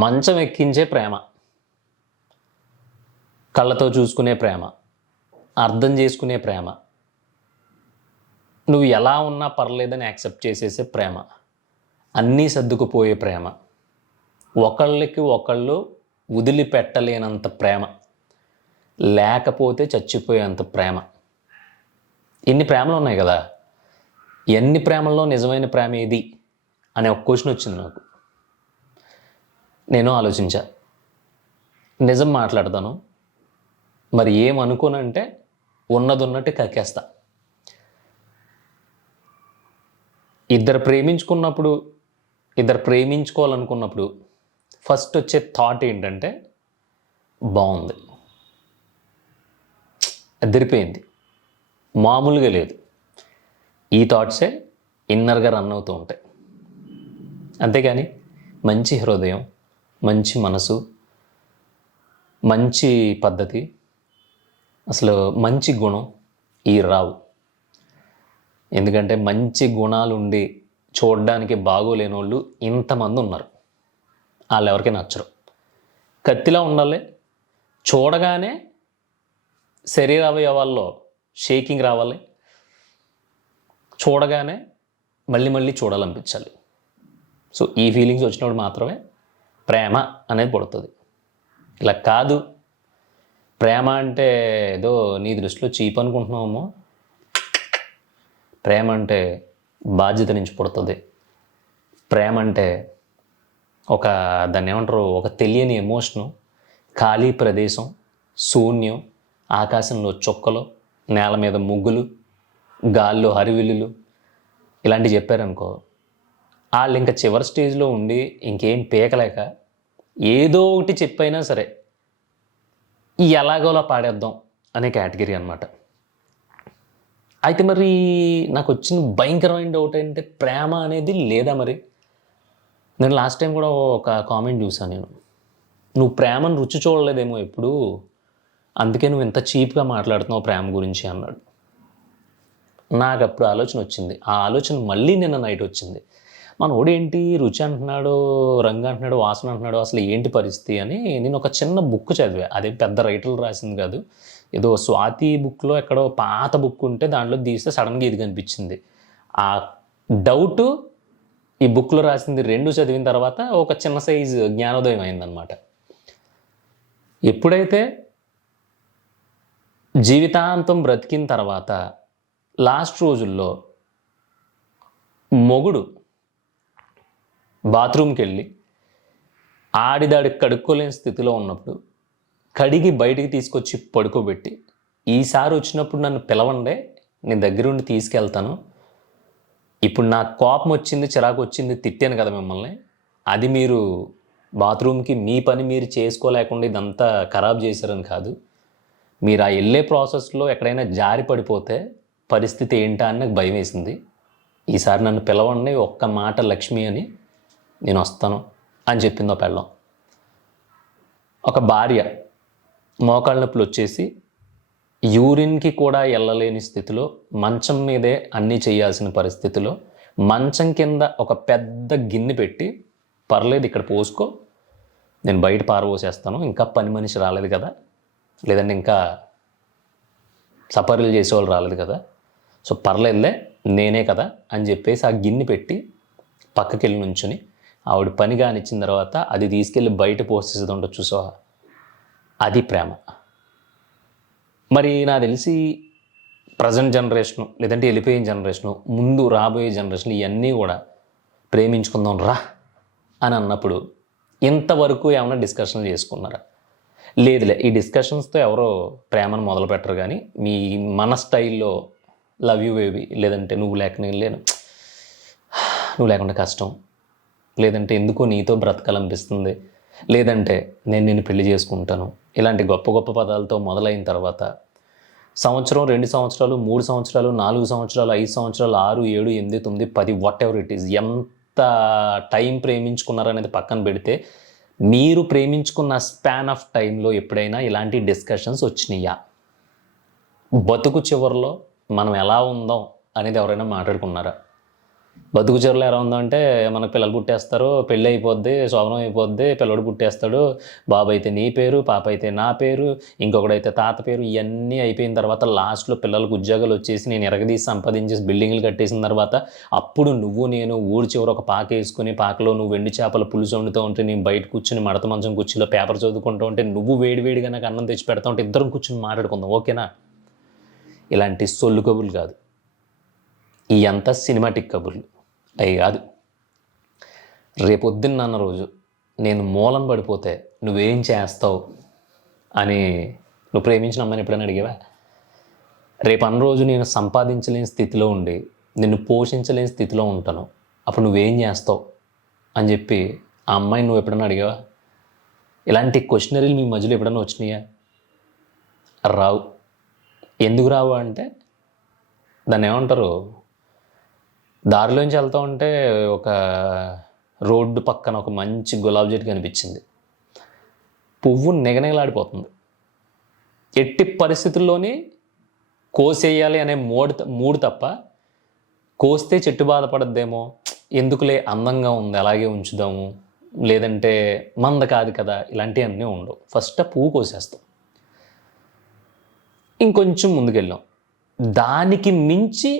మంచం ఎక్కించే ప్రేమ, కళ్ళతో చూసుకునే ప్రేమ, అర్థం చేసుకునే ప్రేమ, నువ్వు ఎలా ఉన్నా పర్లేదని యాక్సెప్ట్ చేసేసే ప్రేమ, అన్నీ సర్దుకుపోయే ప్రేమ, ఒకళ్ళకి ఒకళ్ళు వదిలిపెట్టలేనంత ప్రేమ, లేకపోతే చచ్చిపోయేంత ప్రేమ. ఇన్ని ప్రేమలు ఉన్నాయి కదా, ఎన్ని ప్రేమల్లో నిజమైన ప్రేమ ఏది అనే ఒక క్వశ్చన్ వచ్చింది నాకు. నేను ఆలోచించా, నిజం మాట్లాడతాను, మరి ఏమనుకోనంటే ఉన్నది ఉన్నట్టు కక్కేస్తా. ఇద్దరు ప్రేమించుకోవాలనుకున్నప్పుడు ఫస్ట్ వచ్చే థాట్ ఏంటంటే బాగుంది, అదిరిపోయింది, మామూలుగా లేదు. ఈ థాట్సే ఇన్నర్గా రన్ అవుతూ ఉంటాయి. అంతేగాని మంచి హృదయం, మంచి మనసు, మంచి పద్ధతి, అసలు మంచి గుణం ఈ రావు. ఎందుకంటే మంచి గుణాలు ఉండి చూడడానికి బాగోలేని వాళ్ళు ఇంతమంది ఉన్నారు. వాళ్ళు ఎవరికి నచ్చరు. కత్తిలా ఉండాలి, చూడగానే శరీర అవయవాల్లో షేకింగ్ రావాలి, చూడగానే మళ్ళీ మళ్ళీ చూడాలనిపించాలి. సో ఈ ఫీలింగ్స్ వచ్చినప్పుడు మాత్రమే ప్రేమ అనేది పుడుతుంది. ఇలా కాదు, ప్రేమ అంటే ఏదో నీ దృష్టిలో చీప్ అనుకుంటున్నామో. ప్రేమ అంటే బాధ్యత నుంచి పుడుతుంది. ప్రేమ అంటే దాన్ని ఏమంటారు, ఒక తెలియని ఎమోషను, ఖాళీ ప్రదేశం, శూన్యం, ఆకాశంలో చుక్కలు, నేల మీద ముగ్గులు, గాల్లో హరివిల్లులు, ఇలాంటివి చెప్పారనుకో, వాళ్ళు ఇంకా చివరి స్టేజ్లో ఉండి ఇంకేం పీకలేక ఏదో ఒకటి చెప్పైనా సరే ఎలాగోలా పాడేద్దాం అనే కేటగిరీ అనమాట. అయితే మరి నాకు వచ్చిన భయంకరమైన డౌట్ ఏంటంటే ప్రేమ అనేది లేదా మరి? నేను లాస్ట్ టైం కూడా ఒక కామెంట్ చూసాను, నువ్వు ప్రేమను రుచి చూడలేదేమో ఎప్పుడు, అందుకే నువ్వు ఇంత చీప్గా మాట్లాడుతున్నావు ప్రేమ గురించి అన్నాడు. నాకు అప్పుడు ఆలోచన వచ్చింది. ఆ ఆలోచన మళ్ళీ నిన్న నైట్ వచ్చింది. మనోడు ఏంటి రుచి అంటున్నాడు, రంగు అంటున్నాడు, వాసన అంటున్నాడు, అసలు ఏంటి పరిస్థితి అని నేను ఒక చిన్న బుక్ చదివా. అదే పెద్ద రైటర్లు రాసింది కాదు, ఏదో స్వాతి బుక్లో ఎక్కడో పాత బుక్ ఉంటే దాంట్లో తీస్తే సడన్గా ఇది కనిపించింది. ఆ డౌటు ఈ బుక్లో రాసింది రెండు చదివిన తర్వాత ఒక చిన్న సైజు జ్ఞానోదయం అయిందనమాట. ఎప్పుడైతే జీవితాంతం బ్రతికిన తర్వాత లాస్ట్ రోజుల్లో మొగుడు బాత్రూమ్కి వెళ్ళి ఆడిదాడికి కడుక్కోలేని స్థితిలో ఉన్నప్పుడు కడిగి బయటికి తీసుకొచ్చి పడుకోబెట్టి, ఈసారి వచ్చినప్పుడు నన్ను పిలవండే, నేను దగ్గరుండి తీసుకెళ్తాను, ఇప్పుడు నాకు కోపం వచ్చింది, చిరాకు వచ్చింది, తిట్టాను కదా మిమ్మల్ని, అది మీరు బాత్రూమ్కి మీ పని మీరు చేసుకోలేకుండా ఇదంతా ఖరాబ్ చేశారని కాదు, మీరు ఆ వెళ్ళే ప్రాసెస్లో ఎక్కడైనా జారి పడిపోతే పరిస్థితి ఏంటా అని నాకు భయం వేసింది, ఈసారి నన్ను పిలవండి, ఒక్క మాట లక్ష్మి అని, నేను వస్తాను అని చెప్పిందో పెళ్ళం. ఒక భార్య మోకాళ్ళ నొప్పులు వచ్చేసి యూరిన్కి కూడా వెళ్ళలేని స్థితిలో, మంచం మీదే అన్నీ చేయాల్సిన పరిస్థితిలో, మంచం కింద ఒక పెద్ద గిన్నె పెట్టి, పర్లేదు ఇక్కడ పోసుకో, నేను బయట పారబోసేస్తాను, ఇంకా పని మనిషి రాలేదు కదా, లేదంటే ఇంకా సపర్యలు చేసేవాళ్ళు రాలేదు కదా, సో పర్లేదులే నేనే కదా అని చెప్పేసి ఆ గిన్నె పెట్టి పక్కకి వెళ్ళి నుంచుని ఆవిడ పని కానిచ్చిన తర్వాత అది తీసుకెళ్ళి బయట పోసేది ఉండదు చూసావా, అది ప్రేమ. మరి నాకు తెలిసి ప్రజెంట్ జనరేషను, లేదంటే వెళ్ళిపోయిన జనరేషను, ముందు రాబోయే జనరేషన్, ఇవన్నీ కూడా ప్రేమించుకుందాం రా అని అన్నప్పుడు ఇంతవరకు ఏమైనా డిస్కషన్లు చేసుకున్నారా? లేదులే, ఈ డిస్కషన్స్తో ఎవరో ప్రేమను మొదలు పెట్టరు, కానీ మీ మన స్టైల్లో లవ్ యూ బేబీ, లేదంటే నువ్వు లేక నేను లేను, నువ్వు లేకుండా కష్టం, లేదంటే ఎందుకో నీతో బ్రతకాలనిపిస్తుంది, లేదంటే నేను నిన్ను పెళ్లి చేసుకుంటాను, ఇలాంటి గొప్ప గొప్ప పదాలతో మొదలైన తర్వాత సంవత్సరం, 2 సంవత్సరాలు, 3 సంవత్సరాలు, 4 సంవత్సరాలు, 5 సంవత్సరాలు, 6, 7, 8, 9, 10 వాట్ ఎవర్ ఇట్ ఈస్, ఎంత టైం ప్రేమించుకున్నారనేది పక్కన పెడితే మీరు ప్రేమించుకున్న స్పాన్ ఆఫ్ టైంలో ఎప్పుడైనా ఇలాంటి డిస్కషన్స్ వచ్చినాయా? బతుకు చివరిలో మనం ఎలా ఉందాం అనేది ఎవరైనా మాట్లాడుకున్నారా? బతుకు చెరువులో ఎలా ఉందంటే మనకు పిల్లలు పుట్టేస్తారు, పెళ్ళి అయిపోద్ది, శోభనం అయిపోద్ది, పిల్లడు పుట్టేస్తాడు, బాబు అయితే నీ పేరు, పాప అయితే నా పేరు, ఇంకొకడైతే తాత పేరు, ఇవన్నీ అయిపోయిన తర్వాత లాస్ట్లో పిల్లలకు ఉద్యోగాలు వచ్చేసి నేను ఎరగదీసి సంపాదించేసి బిల్డింగ్లు కట్టేసిన తర్వాత అప్పుడు నువ్వు నేను ఊరి చివర ఒక పాక వేసుకుని పాకలో నువ్వు వెండి చేపల పులుసు వండుతూ ఉంటే నేను బయట కూర్చుని మడత మంచం కుర్చీలో పేపర్ చదువుకుంటూ ఉంటే నువ్వు వేడివేడిగా నాకు అన్నం తెచ్చి పెడతా ఉంటే ఇద్దరం కూర్చుని మాట్లాడుకుందాం, ఓకేనా? ఇలాంటి సొల్లు కబుర్లు కాదు, ఈ అంతా సినిమాటిక్ కబుర్లు అవి కాదు. రేపొద్దున్న అన్న రోజు నేను మూలం పడిపోతే నువ్వేం చేస్తావు అని నువ్వు ప్రేమించిన అమ్మాయిని ఎప్పుడైనా అడిగావా? రేపు అన్న రోజు నేను సంపాదించలేని స్థితిలో ఉండి నిన్ను పోషించలేని స్థితిలో ఉంటాను, అప్పుడు నువ్వేం చేస్తావు అని చెప్పి ఆ అమ్మాయిని నువ్వు ఎప్పుడైనా అడిగావా? ఇలాంటి క్వశ్చనరీలు మీ మధ్యలో ఎప్పుడైనా వచ్చినాయా? రావు. ఎందుకు రావు అంటే దాన్ని ఏమంటారు, దారిలోంచి వెళ్తూ ఉంటే ఒక రోడ్డు పక్కన ఒక మంచి గులాబీ చెట్టు కనిపించింది, పువ్వు నిగనిగలాడిపోతుంది, ఎట్టి పరిస్థితుల్లోని కోసేయాలి అనే మూడు తప్ప కోస్తే చెట్టు బాధపడద్దేమో, ఎందుకులే అందంగా ఉంది అలాగే ఉంచుదాము, లేదంటే మంద కాదు కదా, ఇలాంటివన్నీ ఉండవు. ఫస్ట్ ఆ పువ్వు కోసేస్తాం. ఇంకొంచెం ముందుకెళ్ళాం, దానికి మించి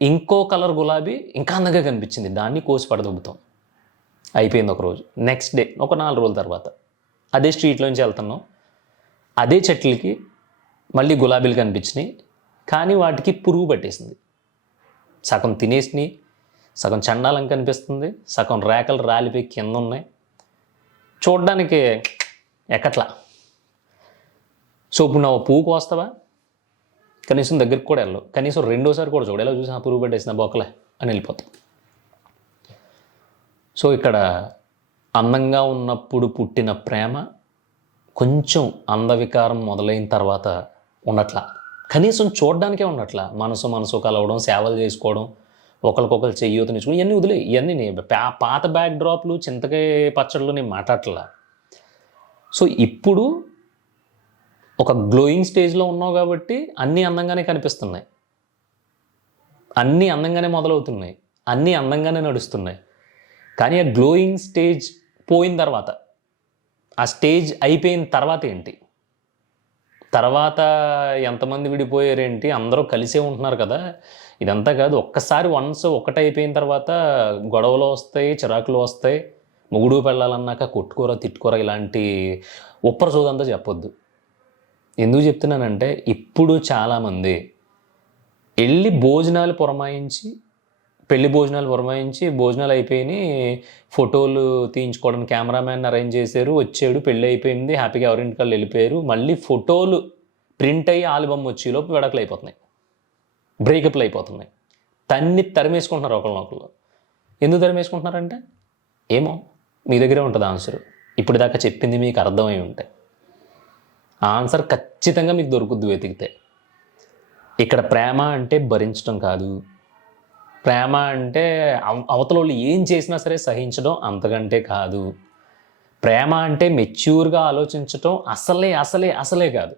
ఇంకో కలర్ గులాబీ ఇంకా అందంగా కనిపించింది, దాన్ని కోసి పడదొబ్బుతాం. అయిపోయింది ఒకరోజు. నెక్స్ట్ డే ఒక 4 రోజుల తర్వాత అదే స్ట్రీట్లోంచి వెళ్తున్నాం, అదే చెట్లకి మళ్ళీ గులాబీలు కనిపించినాయి, కానీ వాటికి పురుగు పట్టేసింది. సగం తినేసినాయి, సగం చండాలం కనిపిస్తుంది, సగం రేకలు రాలిపోయి కింద ఉన్నాయి, చూడ్డానికి ఎక్కట్లా. సో ఇప్పుడు నువ్వు పువ్వు కోస్తావా? కనీసం దగ్గరికి కూడా వెళ్ళవు, కనీసం రెండోసారి కూడా చూడు, ఎలా చూసి ఆ పురుగు పెట్టేసిన బొక్కలే అని వెళ్ళిపోతాం. సో ఇక్కడ అందంగా ఉన్నప్పుడు పుట్టిన ప్రేమ కొంచెం అందవికారం మొదలైన తర్వాత ఉండట్లా, కనీసం చూడడానికే ఉండట్లా. మనసు కలవడం, సేవలు చేసుకోవడం, ఒకరికొకరు చెయ్యూతనిచ్చుకోవడం, ఇవన్నీ వదిలే. ఇవన్నీ పాత బ్యాక్ డ్రాప్లు, చింతకాయ పచ్చళ్ళు నేను మాట్లాడట్లా. సో ఇప్పుడు ఒక గ్లోయింగ్ స్టేజ్లో ఉన్నావు కాబట్టి అన్నీ అందంగానే కనిపిస్తున్నాయి, అన్నీ అందంగానే మొదలవుతున్నాయి, అన్నీ అందంగానే నడుస్తున్నాయి. కానీ ఆ గ్లోయింగ్ స్టేజ్ పోయిన తర్వాత, ఆ స్టేజ్ అయిపోయిన తర్వాత ఏంటి? తర్వాత ఎంతమంది విడిపోయారేంటి, అందరూ కలిసే ఉంటున్నారు కదా, ఇదంతా కాదు. ఒక్కసారి వన్స్ ఒకటైపోయిన తర్వాత గొడవలు వస్తాయి, చిరాకులు వస్తాయి, మొగుడు పెళ్ళాలన్నాక కొట్టుకోరా తిట్టుకోరా ఇలాంటి ఉప్పర సోదంతా చెప్పొద్దు. ఎందుకు చెప్తున్నానంటే ఇప్పుడు చాలామంది వెళ్ళి భోజనాలు పురమాయించి, పెళ్లి భోజనాలు పురమాయించి, భోజనాలు అయిపోయినాయి, ఫోటోలు తీయించుకోవడానికి కెమెరామ్యాన్ అరేంజ్ చేశారు, వచ్చాడు, పెళ్ళి అయిపోయింది, హ్యాపీగా ఎవరింటికి వాళ్ళు వెళ్ళిపోయారు, మళ్ళీ ఫోటోలు ప్రింట్ అయ్యి ఆల్బమ్ వచ్చేలోపు విడాకులు అయిపోతున్నాయి, బ్రేకప్లు అయిపోతున్నాయి, తరిమేసుకుంటున్నారు ఒకళ్ళనొకళ్ళు. ఎందుకు తరిమేసుకుంటున్నారంటే ఏమో మీ దగ్గరే ఉంటుంది ఆన్సర్. ఇప్పుడు దాకా చెప్పింది మీకు అర్థమై ఉంటాయి, ఆన్సర్ ఖచ్చితంగా మీకు దొరుకుద్ది వెతికితే. ఇక్కడ ప్రేమ అంటే భరించడం కాదు, ప్రేమ అంటే అవతల వాళ్ళు ఏం చేసినా సరే సహించడం, అంతకంటే కాదు. ప్రేమ అంటే మెచ్యూర్గా ఆలోచించటం అసలే కాదు.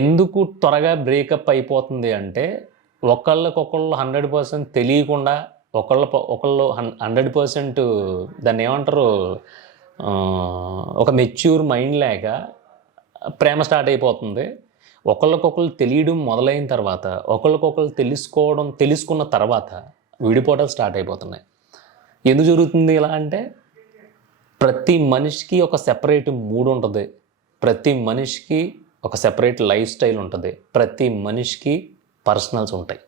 ఎందుకు త్వరగా బ్రేకప్ అయిపోతుంది అంటే ఒకళ్ళకొకళ్ళు 100% తెలియకుండా, ఒకళ్ళు 100% దాన్ని ఏమంటారు, ఒక మెచ్యూర్ మైండ్ లేక ప్రేమ స్టార్ట్ అయిపోతుంది. ఒకళ్ళకొకళ్ళు తెలియడం మొదలైన తర్వాత, ఒకళ్ళకొకళ్ళు తెలుసుకున్న తర్వాత విడిపోవడాలు స్టార్ట్ అయిపోతున్నాయి. ఎందుకు జరుగుతుంది ఇలా అంటే ప్రతి మనిషికి ఒక సెపరేట్ మూడ్ ఉంటుంది, ప్రతి మనిషికి ఒక సెపరేట్ లైఫ్ స్టైల్ ఉంటుంది, ప్రతి మనిషికి పర్సనల్స్ ఉంటాయి.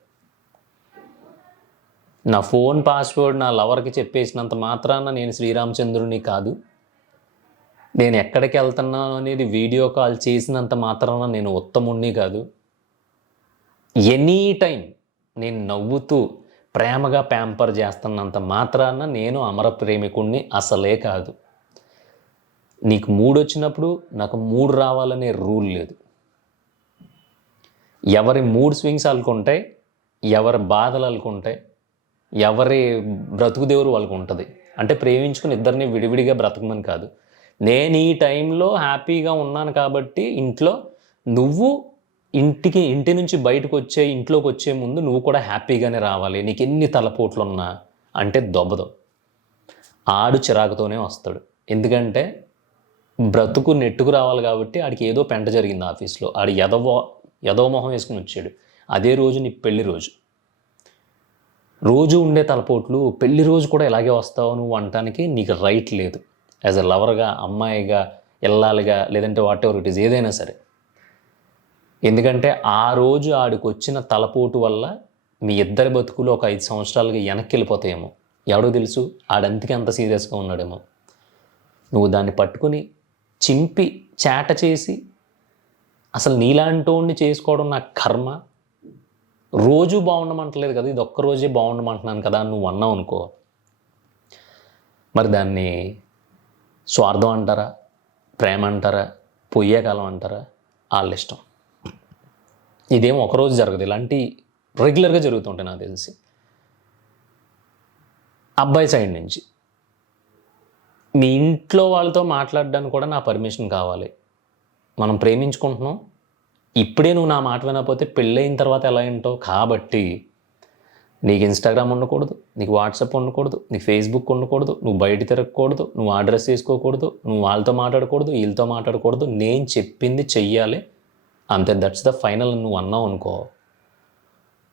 నా ఫోన్ పాస్వర్డ్ నా లవర్కి చెప్పేసినంత మాత్రాన నేను శ్రీరామచంద్రుని కాదు, నేను ఎక్కడికి వెళ్తున్నాను అనేది వీడియో కాల్ చేసినంత మాత్రాన నేను ఉత్తముణ్ణి కాదు, ఎనీ టైం నేను నవ్వుతూ ప్రేమగా ప్యాంపర్ చేస్తున్నంత మాత్రాన నేను అమర ప్రేమికుణ్ణి అసలే కాదు. నీకు మూడు వచ్చినప్పుడు నాకు మూడు రావాలనే రూల్ లేదు. ఎవరి మూడ్ స్వింగ్స్ వాళ్ళకుంటాయి, ఎవరి బాధలు వాళ్ళకుంటాయి, ఎవరి బ్రతుకుదేవురు వాళ్ళకు ఉంటుంది. అంటే ప్రేమించుకుని ఇద్దరిని విడివిడిగా బ్రతకమని కాదు. నేను ఈ టైంలో హ్యాపీగా ఉన్నాను కాబట్టి ఇంట్లో నువ్వు ఇంటి నుంచి ఇంట్లోకి వచ్చే ముందు నువ్వు కూడా హ్యాపీగానే రావాలి, నీకు ఎన్ని తలపోట్లు ఉన్నా అంటే దొబ్బదు. ఆడు చిరాకుతోనే వస్తాడు. ఎందుకంటే బ్రతుకు నెట్టుకు రావాలి కాబట్టి ఆడికి ఏదో పెంట జరిగింది ఆఫీస్లో, ఆడు ఎదవ మొహం వేసుకుని వచ్చాడు. అదే రోజు నీ పెళ్లి రోజు. రోజు ఉండే తలపోట్లు పెళ్లి రోజు కూడా ఇలాగే వస్తావు నువ్వు అనటానికి నీకు రైట్ లేదు. యాజ్ ఎ లవర్గా, అమ్మాయిగా, ఇల్లాలిగా, లేదంటే వాట్ ఎవర్ ఇట్ ఈస్, ఏదైనా సరే. ఎందుకంటే ఆ రోజు ఆడికి వచ్చిన తలపోటు వల్ల మీ ఇద్దరి బతుకులు ఒక 5 సంవత్సరాలుగా వెనక్కి వెళ్ళిపోతాయేమో. ఎవడో తెలుసు, ఆడంతకి అంత సీరియస్గా ఉన్నాడేమో. నువ్వు దాన్ని పట్టుకుని చింపి చేట చేసి అసలు నీలాంటోడిని చేసుకోవడం నా కర్మ, రోజు బాగుండమంటలేదు కదా, ఇది ఒక్కరోజే బాగుండమంటున్నాను కదా అని నువ్వు అన్నావు అనుకో, మరి దాన్ని స్వార్థం అంటారా, ప్రేమ అంటారా, పొయ్యే కాలం అంటారా, వాళ్ళ ఇష్టం. ఇదేం ఒకరోజు జరగదు, ఇలాంటి రెగ్యులర్గా జరుగుతుంటాయి నాకు తెలిసి. అబ్బాయి సైడ్ నుంచి మీ ఇంట్లో వాళ్ళతో మాట్లాడడానికి కూడా నా పర్మిషన్ కావాలి. మనం ప్రేమించుకుంటున్నాం, ఇప్పుడే నువ్వు నా మాట వినకపోతే పెళ్ళయిన తర్వాత ఎలా ఏంటో. కాబట్టి నీకు ఇన్స్టాగ్రామ్ ఉండకూడదు, నీకు వాట్సాప్ ఉండకూడదు, నీకు ఫేస్బుక్ ఉండకూడదు, నువ్వు బయట తిరగకూడదు, నువ్వు అడ్రస్ చేసుకోకూడదు, నువ్వు వాళ్ళతో మాట్లాడకూడదు, వీళ్ళతో మాట్లాడకూడదు. నేను చెప్పింది చెయ్యాలి అంతే, దట్స్ ద ఫైనల్. నువ్వు అన్నావు అనుకో,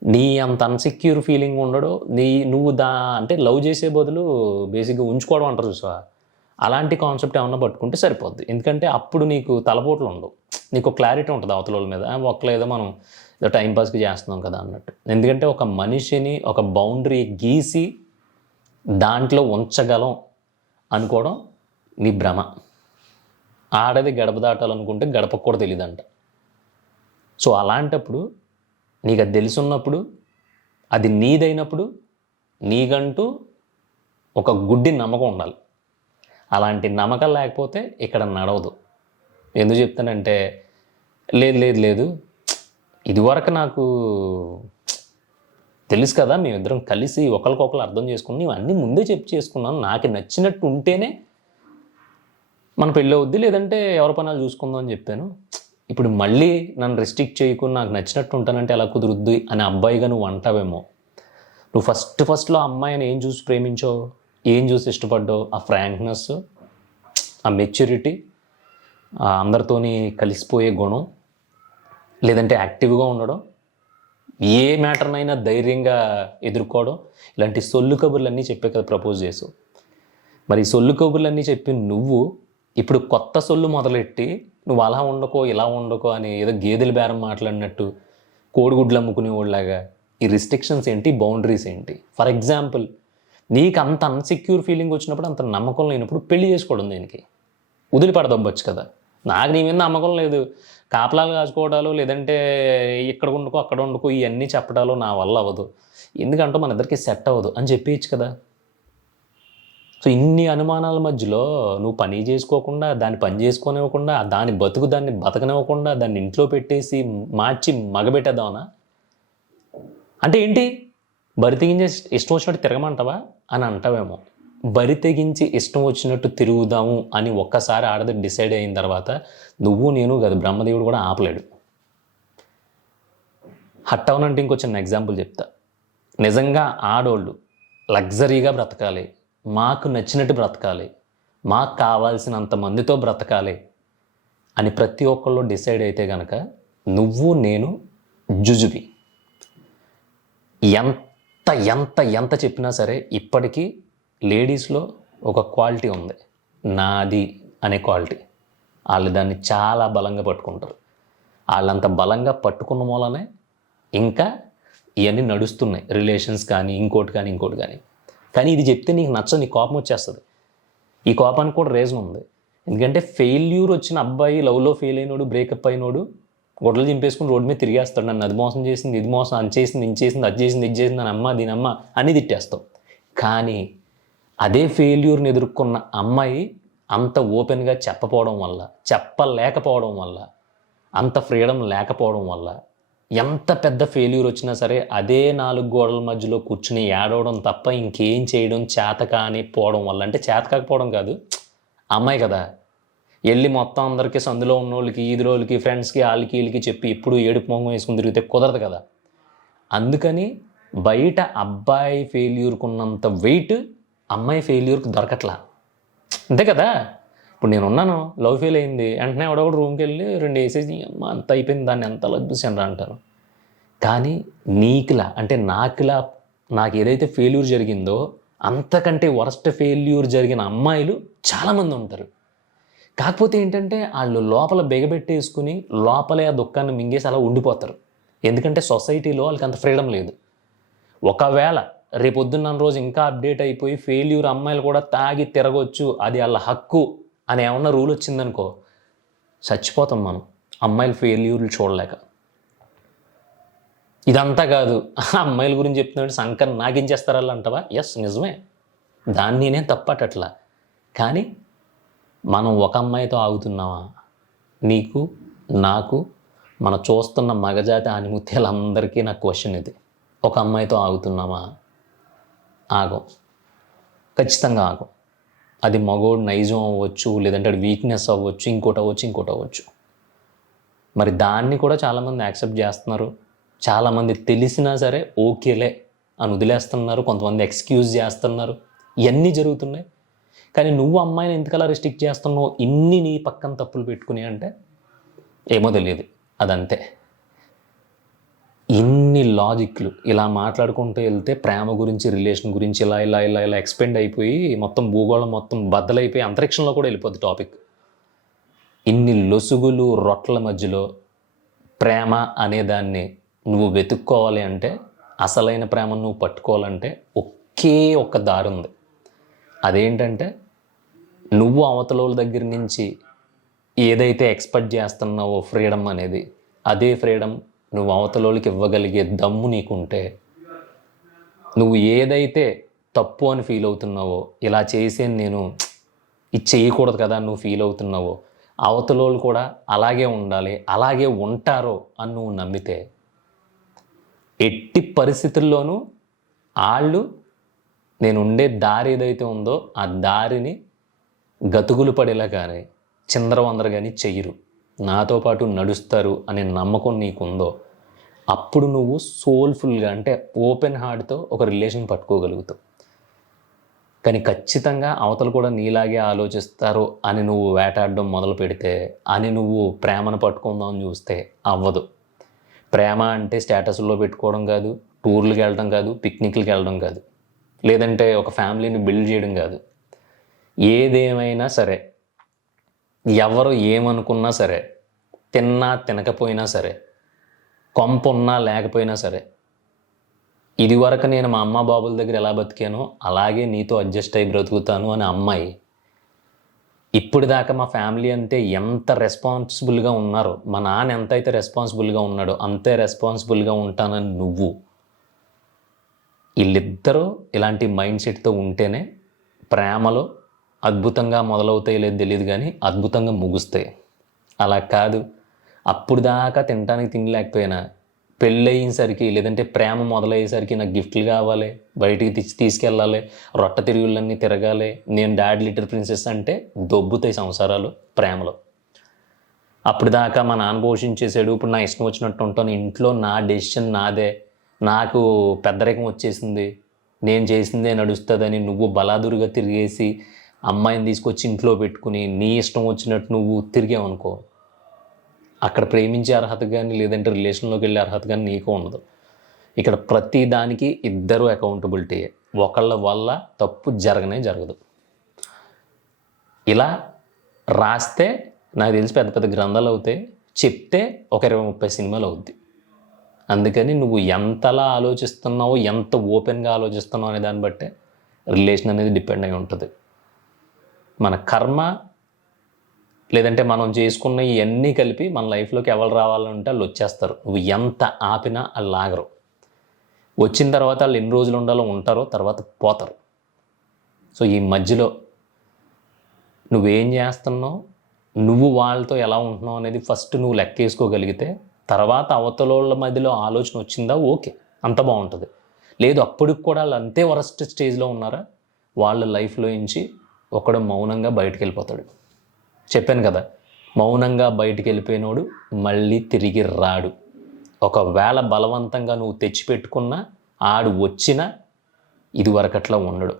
నీ అంత అన్సెక్యూర్ ఫీలింగ్ ఉండడు. నువ్వు అంటే లవ్ చేసే బదులు బేసిక్గా ఉంచుకోవడం అంటారు చూసా, అలాంటి కాన్సెప్ట్ ఏమన్నా పట్టుకుంటే సరిపోద్ది. ఎందుకంటే అప్పుడు నీకు తలపోట్లు ఉండవు, నీకు క్లారిటీ ఉంటుంది అవతల వాళ్ళ మీద. ఒక్కలేదో మనం ఏదో టైంపాస్కి చేస్తున్నాం కదా అన్నట్టు. ఎందుకంటే ఒక మనిషిని ఒక బౌండరీ గీసి దాంట్లో ఉంచగలం అనుకోవడం నీ భ్రమ. ఆడది గడప దాటాలనుకుంటే గడపకు కూడా తెలియదంట. సో అలాంటప్పుడు నీకు అది తెలుసున్నప్పుడు, అది నీదైనప్పుడు నీకంటూ ఒక గుడ్డి నమ్మకం ఉండాలి. అలాంటి నమ్మకం లేకపోతే ఇక్కడ నడవదు. ఎందుకు చెప్తానంటే, లేదు ఇదివరకు నాకు తెలుసు కదా, మేమిద్దరం కలిసి ఒకరికొకరు అర్థం చేసుకుని నీవు అన్నీ ముందే చేసుకున్నాను, నాకు నచ్చినట్టు ఉంటేనే మన పెళ్ళి అవుద్ది, లేదంటే ఎవరి పనాలు చూసుకుందాం అని చెప్పాను. ఇప్పుడు మళ్ళీ నన్ను రెస్ట్రిక్ట్ చేయకుండా నాకు నచ్చినట్టు ఉంటానంటే ఎలా కుదురుద్ది అని అబ్బాయిగా నువ్వు అంటావేమో. నువ్వు ఫస్ట్లో అమ్మాయిని ఏం చూసి ప్రేమించావు, ఏం చూసి ఇష్టపడ్డావు? ఆ ఫ్రాంక్నెస్, ఆ మెచ్యూరిటీ, అందరితోని కలిసిపోయే గుణం, లేదంటే యాక్టివ్గా ఉండడం, ఏ మ్యాటర్నైనా ధైర్యంగా ఎదుర్కోవడం, ఇలాంటి సొల్లు కబుర్లన్నీ చెప్పే కదా ప్రపోజ్ చేసావు. మరి సొల్లు కబుర్లన్నీ చెప్పి నువ్వు ఇప్పుడు కొత్త సొల్లు మొదలెట్టి నువ్వు అలా ఉండకో ఇలా ఉండకో అని ఏదో గేదెల బేరం మాట్లాడినట్టు కోడిగుడ్లు అమ్ముకునేవాళ్ళలాగా ఈ రిస్ట్రిక్షన్స్ ఏంటి, బౌండరీస్ ఏంటి? ఫర్ ఎగ్జాంపుల్, నీకు అంత అన్సెక్యూర్ ఫీలింగ్ వచ్చినప్పుడు, అంత నమ్మకం లేనప్పుడు పెళ్లి చేసుకోవడం దేనికి? వదిలిపడదవ్వచ్చు కదా. నాకు నీ మీద నమ్మకం లేదు, కాపలాలు కాచుకోవడాలు, లేదంటే ఇక్కడ వండుకో అక్కడ వండుకో ఇవన్నీ చెప్పడాలు నా వల్ల అవ్వదు, ఎందుకంటే మన ఇద్దరికి సెట్ అవ్వదు అని చెప్పేయచ్చు కదా. సో ఇన్ని అనుమానాల మధ్యలో నువ్వు పని చేసుకోకుండా, దాన్ని పని చేసుకొనివ్వకుండా, దాని దాన్ని బతకనివ్వకుండా, దాన్ని ఇంట్లో పెట్టేసి మార్చి మగబెట్టేద్దామనా? అంటే ఏంటి, బరి తెగించి ఇష్టం వచ్చినట్టు తిరగమంటావా అని అంటావేమో. బరి తెగించి ఇష్టం వచ్చినట్టు తిరుగుదాము అని ఒక్కసారి ఆడది డిసైడ్ అయిన తర్వాత నువ్వు నేను కాదు, బ్రహ్మదేవుడు కూడా ఆపలేడు. హట్ అవనంటే ఇంకో చిన్న ఎగ్జాంపుల్ చెప్తా. నిజంగా ఆడోళ్ళు లగ్జరీగా బ్రతకాలి, మాకు నచ్చినట్టు బ్రతకాలి, మాకు కావాల్సినంత మందితో బ్రతకాలి అని ప్రతి ఒక్కళ్ళు డిసైడ్ అయితే కనుక నువ్వు నేను జుజుబి. ఎంత ఎంత ఎంత చెప్పినా సరే ఇప్పటికీ లేడీస్లో ఒక క్వాలిటీ ఉంది, నాది అనే క్వాలిటీ. వాళ్ళు దాన్ని చాలా బలంగా పట్టుకుంటారు. వాళ్ళంత బలంగా పట్టుకున్న మూలనే ఇంకా ఇవన్నీ నడుస్తున్నాయి, రిలేషన్స్ కానీ ఇంకోటి కానీ. కానీ ఇది చెప్తే నీకు నచ్చదు, నీ కోపం వచ్చేస్తుంది. ఈ కోపానికి కూడా రీజన్ ఉంది. ఎందుకంటే ఫెయిల్యూర్ వచ్చిన అబ్బాయి, లవ్లో ఫెయిల్ అయినోడు, బ్రేకప్ అయినోడు గొడ్డలు చింపేసుకుని రోడ్డు మీద తిరిగేస్తాడు. నన్ను అది మోసం చేసింది, ఇది మోసం, అది చేసింది, ఇది చేసింది, అది చేసింది, ఇది చేసింది, అని అమ్మ దీనమ్మ అని తిట్టేస్తావు. కానీ అదే ఫెయిల్యూర్ని ఎదుర్కొన్న అమ్మాయి అంత ఓపెన్గా చెప్పలేకపోవడం వల్ల, అంత ఫ్రీడమ్ లేకపోవడం వల్ల, ఎంత పెద్ద ఫెయిల్యూర్ వచ్చినా సరే అదే 4 గోడల మధ్యలో కూర్చుని ఏడవడం తప్ప ఇంకేం చేయడం చేత కాని పోవడం వల్ల, అంటే చేత కాకపోవడం కాదు, అమ్మాయి కదా, వెళ్ళి మొత్తం అందరికీ సందులో ఉన్న వాళ్ళకి, ఈదురోళ్ళకి, ఫ్రెండ్స్కి, వాళ్ళకి వీళ్ళకి చెప్పి ఇప్పుడు ఏడుపు మొహం వేసుకుని తిరిగితే కుదరదు కదా. అందుకని బయట అబ్బాయి ఫెయిల్యూర్కి ఉన్నంత వెయిట్ అమ్మాయి ఫెయిల్యూర్కి దొరకట్లా. అంతే కదా. ఇప్పుడు నేను ఉన్నాను, లవ్ ఫెయిల్ అయింది, వెంటనే ఎవడొకడు రూమ్కి వెళ్ళి 2 వేసేసి అమ్మ అంత అయిపోయింది, దాన్ని ఎంత చూసాను అంటారు. కానీ నీకులా అంటే నాకులా నాకు ఏదైతే ఫెయిల్యూర్ జరిగిందో అంతకంటే వరస్ట్ ఫెయిల్యూర్ జరిగిన అమ్మాయిలు చాలామంది ఉంటారు. కాకపోతే ఏంటంటే వాళ్ళు లోపల బెగబెట్టేసుకుని లోపలే ఆ దుఃఖాన్ని మింగేసి అలా ఉండిపోతారు. ఎందుకంటే సొసైటీలో వాళ్ళకి అంత ఫ్రీడమ్ లేదు. ఒకవేళ రేపొద్దున్న రోజు ఇంకా అప్డేట్ అయిపోయి ఫెయిల్యూర్ అమ్మాయిలు కూడా తాగి తిరగొచ్చు, అది వాళ్ళ హక్కు అని ఏమన్నా రూల్ వచ్చిందనుకో, చచ్చిపోతాం మనం అమ్మాయిల ఫెయిల్యూర్లు చూడలేక. ఇదంతా కాదు, అమ్మాయిల గురించి చెప్తున్నాడు సంకర్ నాకించేస్తారా అంటావా? ఎస్, నిజమే, దాన్ని నేనేం తప్పటట్లా. కానీ మనం ఒక అమ్మాయితో ఆగుతున్నావా? నీకు, నాకు, మన చూస్తున్న మగజాతి ఆనిముత్యాలందరికీ నా క్వశ్చన్ ఇది. ఒక అమ్మాయితో ఆగుతున్నామా? ఆగం, ఖచ్చితంగా ఆగం. అది మగోడు నైజం అవ్వచ్చు, లేదంటే అది వీక్నెస్ అవ్వచ్చు, ఇంకోటి అవ్వచ్చు. మరి దాన్ని కూడా చాలామంది యాక్సెప్ట్ చేస్తున్నారు. చాలామంది తెలిసినా సరే ఓకేలే అని వదిలేస్తున్నారు. కొంతమంది ఎక్స్క్యూజ్ చేస్తున్నారు. ఇవన్నీ జరుగుతున్నాయి. కానీ నువ్వు అమ్మాయిని ఎందుకలా రెస్ట్రిక్ట్ చేస్తున్నావు ఇన్ని నీ పక్కన తప్పులు పెట్టుకుని అంటే ఏమో తెలియదు. అదంతే. ఇన్ని లాజిక్లు ఇలా మాట్లాడుకుంటూ వెళ్తే ప్రేమ గురించి, రిలేషన్ గురించి ఇలా ఇలా ఇలా ఇలా ఎక్స్పెండ్ అయిపోయి మొత్తం భూగోళం మొత్తం బద్దలైపోయి అంతరిక్షంలో కూడా వెళ్ళిపోద్ది టాపిక్. ఇన్ని లొసుగులు రొట్టల మధ్యలో ప్రేమ అనేదాన్ని నువ్వు వెతుక్కోవాలి అంటే, అసలైన ప్రేమను నువ్వు పట్టుకోవాలంటే ఒకే ఒక్క దారి ఉంది. అదేంటంటే నువ్వు అవతలోళ్ళ దగ్గర నుంచి ఏదైతే ఎక్స్పెక్ట్ చేస్తున్నావో ఫ్రీడమ్ అనేది, అదే ఫ్రీడమ్ నువ్వు అవతలోళ్ళకి ఇవ్వగలిగే దమ్ము నీకుంటే, నువ్వు ఏదైతే తప్పు అని ఫీల్ అవుతున్నావో, ఇలా చేసే నేను ఇది చేయకూడదు కదా నువ్వు ఫీల్ అవుతున్నావో, అవతలోళ్ళు కూడా అలాగే ఉండాలి, అలాగే ఉంటారో అని నువ్వు నమ్మితే, ఎట్టి పరిస్థితుల్లోనూ వాళ్ళు నేను ఉండే దారి ఏదైతే ఉందో ఆ దారిని గతుకులు పడేలా కానీ చిందరవందర కానీ చెయ్యరు. నాతో పాటు నడుస్తారు అనే నమ్మకం నీకుందో అప్పుడు నువ్వు సోల్ఫుల్గా అంటే ఓపెన్ హార్ట్తో ఒక రిలేషన్ పట్టుకోగలుగుతావు. కానీ ఖచ్చితంగా అవతలు కూడా నీలాగే ఆలోచిస్తారు అని నువ్వు వేటాడడం మొదలు పెడితే, అని నువ్వు ప్రేమను పట్టుకుందామని చూస్తే అవ్వదు. ప్రేమ అంటే స్టేటస్లో పెట్టుకోవడం కాదు, టూర్లకు వెళ్ళడం కాదు, పిక్నిక్లకు వెళ్ళడం కాదు, లేదంటే ఒక ఫ్యామిలీని బిల్డ్ చేయడం కాదు. ఏదేమైనా సరే, ఎవరు ఏమనుకున్నా సరే, తిన్నా తినకపోయినా సరే, కొంపున్నా లేకపోయినా సరే, ఇదివరకు నేను మా అమ్మ బాబుల దగ్గర ఎలా బతికానో అలాగే నీతో అడ్జస్ట్ అయి బ్రతుకుతాను అనే అమ్మాయి ఇప్పుడు దాకా మా ఫ్యామిలీ అంటే ఎంత రెస్పాన్సిబుల్గా ఉన్నారో, మా నాన్న ఎంత అయితే రెస్పాన్సిబుల్గా ఉన్నాడో అంతే రెస్పాన్సిబుల్గా ఉంటానని నువ్వు, వీళ్ళిద్దరూ ఇలాంటి మైండ్ సెట్తో ఉంటేనే ప్రేమలో అద్భుతంగా మొదలవుతాయి లేదు తెలియదు కానీ అద్భుతంగా ముగుస్తాయి. అలా కాదు, అప్పుడు దాకా తినడానికి తిండి లేకపోయినా పెళ్ళయ్యేసరికి లేదంటే ప్రేమ మొదలయ్యేసరికి నాకు గిఫ్ట్లు కావాలి, బయటికి తీసుకెళ్ళాలి, రొట్ట తిరుగుళ్ళన్నీ తిరగాలి, నేను డాడ్ లిటిల్ ప్రిన్సెస్ అంటే దొబ్బుతాయి సంసారాలు ప్రేమలో. అప్పుడు దాకా మా నాన్న పోషించేసాడు, ఇప్పుడు నా ఇష్టం వచ్చినట్టు ఉంటాను, ఇంట్లో నా డెసిషన్ నాదే, నాకు పెద్దరికం వచ్చేసింది, నేను చేసిందే నడుస్తుందని నువ్వు బలాదురుగా తిరిగేసి అమ్మాయిని తీసుకొచ్చి ఇంట్లో పెట్టుకుని నీ ఇష్టం వచ్చినట్టు నువ్వు తిరిగావనుకో, అక్కడ ప్రేమించే అర్హత కానీ లేదంటే రిలేషన్లోకి వెళ్ళే అర్హత కానీ నీకు ఉండదు. ఇక్కడ ప్రతి దానికి ఇద్దరు అకౌంటబిలిటీ, ఒకళ్ళ వల్ల తప్పు జరగదు. ఇలా రాస్తే నాకు తెలిసి పెద్ద పెద్ద గ్రంథాలు అవుతాయి, చెప్తే ఒక 20-30 సినిమాలు అవుద్ది. అందుకని నువ్వు ఎంతలా ఆలోచిస్తున్నావో, ఎంత ఓపెన్గా ఆలోచిస్తున్నావు అనే దాన్ని బట్టే రిలేషన్ అనేది డిపెండ్ అయి ఉంటుంది. మన కర్మ లేదంటే మనం చేసుకున్న ఇవన్నీ కలిపి మన లైఫ్లోకి ఎవరు రావాలంటే వాళ్ళు వచ్చేస్తారు. నువ్వు ఎంత ఆపినా వాళ్ళు ఆగరు. వచ్చిన తర్వాత వాళ్ళు ఎన్ని రోజులు ఉండాలో ఉంటారో, తర్వాత పోతారు. సో ఈ మధ్యలో నువ్వేం చేస్తున్నావు, నువ్వు వాళ్ళతో ఎలా ఉంటున్నావు అనేది ఫస్ట్ నువ్వు లెక్కేసుకోగలిగితే, తర్వాత అవతలోళ్ళ మధ్యలో ఆలోచన వచ్చిందా ఓకే, అంత బాగుంటుంది. లేదు అప్పటికి కూడా వాళ్ళు అంతే వరస్ట్ స్టేజ్లో ఉన్నారా, వాళ్ళ లైఫ్లో నుంచి ఒకడు మౌనంగా బయటకు వెళ్ళిపోతాడు. చెప్పాను కదా, మౌనంగా బయటికి వెళ్ళిపోయినోడు మళ్ళీ తిరిగి రాడు. ఒకవేళ బలవంతంగా నువ్వు తెచ్చిపెట్టుకున్నా ఆడు వచ్చినా ఇది వరకట్లా ఉండడు.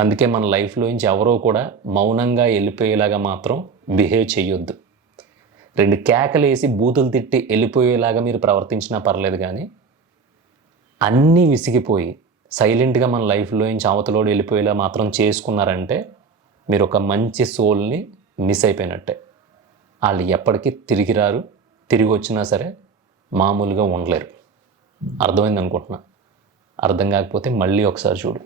అందుకే మన లైఫ్లో నుంచి ఎవరో కూడా మౌనంగా వెళ్ళిపోయేలాగా మాత్రం బిహేవ్ చేయొద్దు. 2 కేకలేసి బూతులు తిట్టి వెళ్ళిపోయేలాగా మీరు ప్రవర్తించినా పర్లేదు, కానీ అన్నీ విసిగిపోయి సైలెంట్గా మన లైఫ్లో నుంచి అవతలోడు వెళ్ళిపోయేలా మాత్రం చేసుకున్నారంటే మీరు ఒక మంచి సోల్ని మిస్ అయిపోయినట్టే. వాళ్ళు ఎప్పటికీ తిరిగి రారు. తిరిగి వచ్చినా సరే మామూలుగా ఉండలేరు. అర్థమైంది అనుకుంటున్నా. అర్థం కాకపోతే మళ్ళీ ఒకసారి చూడు.